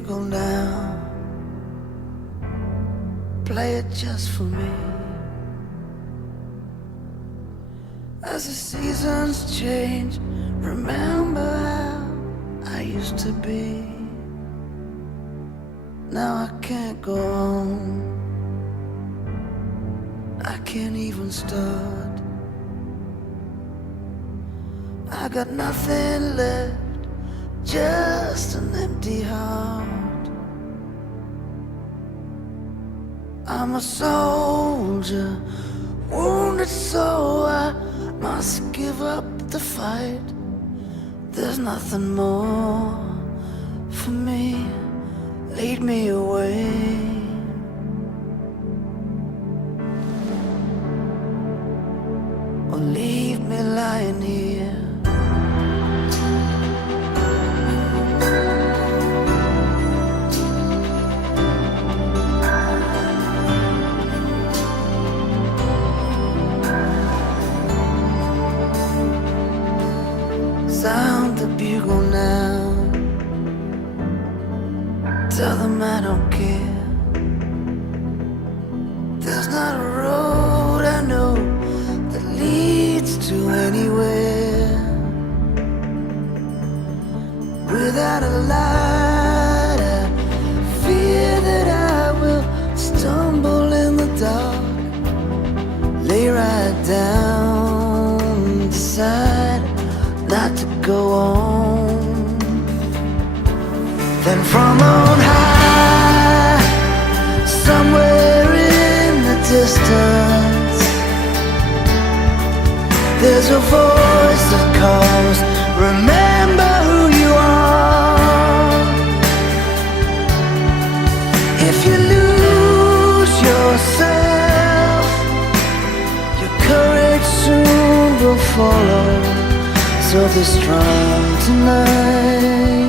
bugle now, play it just for me. As the seasons change, remember how I used to be. Now I can't go on, I can't even start. I got nothing left, just an empty heart. I'm a soldier, wounded so I must give up the fight. There's nothing more for me, lead me away. Or leave me lying here. Sound the bugle now, tell them I don't care. There's not a road I know that leads to anywhere without a light. I fear that I will stumble in the dark, lay right down, decide not to go on. Then from on high, somewhere in the distance, there's a voice that calls, remember who you are. If you lose yourself, your courage soon will follow. So be strong tonight.